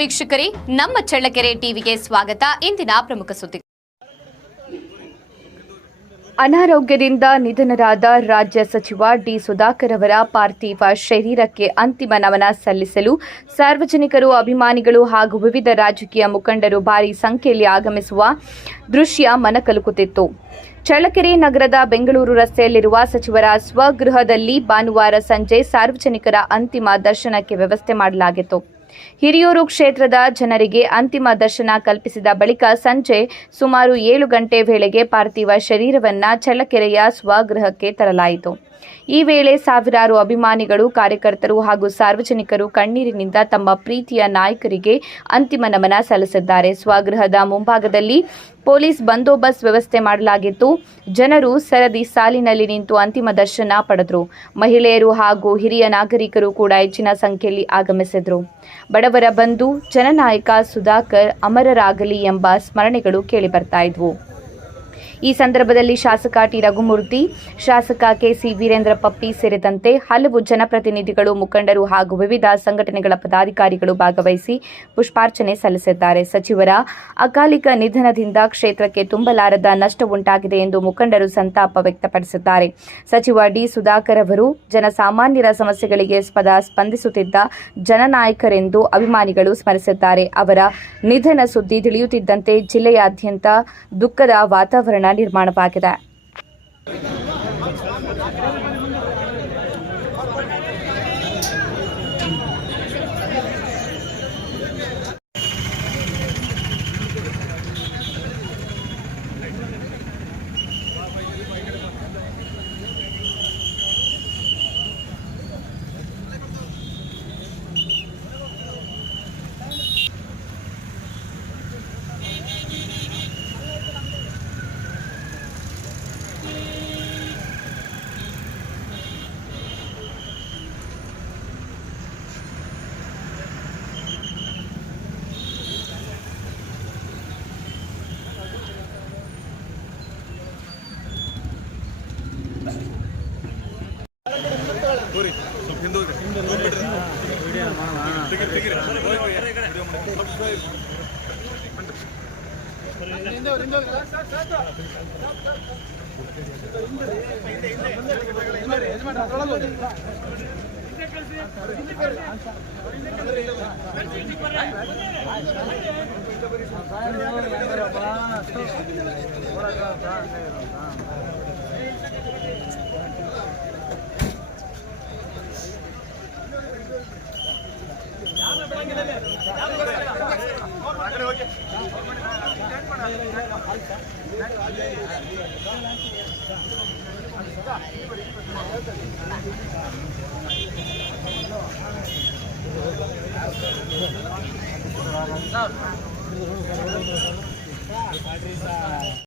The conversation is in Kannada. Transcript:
ವೀಕ್ಷಕರೇ, ನಮ್ಮ ಚಳ್ಳಕೆರೆ ಟಿವಿಗೆ ಸ್ವಾಗತ. ಇಂದಿನ ಪ್ರಮುಖ ಸುದ್ದಿ. ಅನಾರೋಗ್ಯದಿಂದ ನಿಧನರಾದ ರಾಜ್ಯ ಸಚಿವ ಡಿ. ಸುಧಾಕರ್ ಅವರ ಪಾರ್ಥಿವ ಶರೀರಕ್ಕೆ ಅಂತಿಮ ನಮನ ಸಲ್ಲಿಸಲು ಸಾರ್ವಜನಿಕರು, ಅಭಿಮಾನಿಗಳು ಹಾಗೂ ವಿವಿಧ ರಾಜಕೀಯ ಮುಖಂಡರು ಭಾರೀ ಸಂಖ್ಯೆಯಲ್ಲಿ ಆಗಮಿಸುವ ದೃಶ್ಯ ಮನಕಲುಕುತ್ತಿತ್ತು. ಚಳ್ಳಕೆರೆ ನಗರದ ಬೆಂಗಳೂರು ರಸ್ತೆಯಲ್ಲಿರುವ ಸಚಿವರ ಸ್ವಗೃಹದಲ್ಲಿ ಭಾನುವಾರ ಸಂಜೆ ಸಾರ್ವಜನಿಕರ ಅಂತಿಮ ದರ್ಶನಕ್ಕೆ ವ್ಯವಸ್ಥೆ ಮಾಡಲಾಗಿತ್ತು. ಹಿರಿಯೂರು ಕ್ಷೇತ್ರದ ಜನರಿಗೆ ಅಂತಿಮ ದರ್ಶನ ಕಲ್ಪಿಸಿದ ಬಳಿಕ ಸಂಜೆ ಸುಮಾರು 7 ಗಂಟೆ ವೇಳೆಗೆ ಪಾರ್ಥಿವ ಶರೀರವನ್ನು ಚಳ್ಳಕೆರೆಯ ಸ್ವಗೃಹಕ್ಕೆ ತರಲಾಯಿತು. ಈ ವೇಳೆ ಸಾವಿರಾರು ಅಭಿಮಾನಿಗಳು, ಕಾರ್ಯಕರ್ತರು ಹಾಗೂ ಸಾರ್ವಜನಿಕರು ಕಣ್ಣೀರಿನಿಂದ ತಮ್ಮ ಪ್ರೀತಿಯ ನಾಯಕರಿಗೆ ಅಂತಿಮ ನಮನ ಸಲ್ಲಿಸಿದ್ದಾರೆ. ಸ್ವಗೃಹದ ಮುಂಭಾಗದಲ್ಲಿ ಪೊಲೀಸ್ ಬಂದೋಬಸ್ತ್ ವ್ಯವಸ್ಥೆ ಮಾಡಲಾಗಿತ್ತು. ಜನರು ಸರದಿ ಸಾಲಿನಲ್ಲಿ ನಿಂತು ಅಂತಿಮ ದರ್ಶನ ಪಡೆದರು. ಮಹಿಳೆಯರು ಹಾಗೂ ಹಿರಿಯ ನಾಗರಿಕರು ಕೂಡ ಹೆಚ್ಚಿನ ಸಂಖ್ಯೆಯಲ್ಲಿ ಆಗಮಿಸಿದರು. ಬಡವರ ಬಂಧು ಜನನಾಯಕ ಸುಧಾಕರ್ ಅಮರರಾಗಲಿ ಎಂಬ ಸ್ಮರಣೆಗಳು ಕೇಳಿಬರ್ತಾ ಇದ್ವು. ಈ ಸಂದರ್ಭದಲ್ಲಿ ಶಾಸಕ ಟಿ. ರಘುಮೂರ್ತಿ, ಶಾಸಕ ಕೆ.ಸಿ. ವೀರೇಂದ್ರ ಪಪ್ಪಿ ಸೇರಿದಂತೆ ಹಲವು ಜನಪ್ರತಿನಿಧಿಗಳು, ಮುಖಂಡರು ಹಾಗೂ ವಿವಿಧ ಸಂಘಟನೆಗಳ ಪದಾಧಿಕಾರಿಗಳು ಭಾಗವಹಿಸಿ ಪುಷ್ಪಾರ್ಚನೆ ಸಲ್ಲಿಸಿದ್ದಾರೆ. ಸಚಿವರ ಅಕಾಲಿಕ ನಿಧನದಿಂದ ಕ್ಷೇತ್ರಕ್ಕೆ ತುಂಬಲಾರದ ನಷ್ಟ ಉಂಟಾಗಿದೆ ಎಂದು ಮುಖಂಡರು ಸಂತಾಪ ವ್ಯಕ್ತಪಡಿಸಿದ್ದಾರೆ. ಸಚಿವ ಡಿ. ಸುಧಾಕರ್ ಅವರು ಜನಸಾಮಾನ್ಯರ ಸಮಸ್ಯೆಗಳಿಗೆ ಸ್ಪಂದಿಸುತ್ತಿದ್ದ ಜನನಾಯಕರೆಂದು ಅಭಿಮಾನಿಗಳು ಸ್ಮರಿಸಿದ್ದಾರೆ. ಅವರ ನಿಧನ ಸುದ್ದಿ ತಿಳಿಯುತ್ತಿದ್ದಂತೆ ಜಿಲ್ಲೆಯಾದ್ಯಂತ ದುಃಖದ ವಾತಾವರಣ ನಿರ್ಮಾಣವಾಗಿದೆ.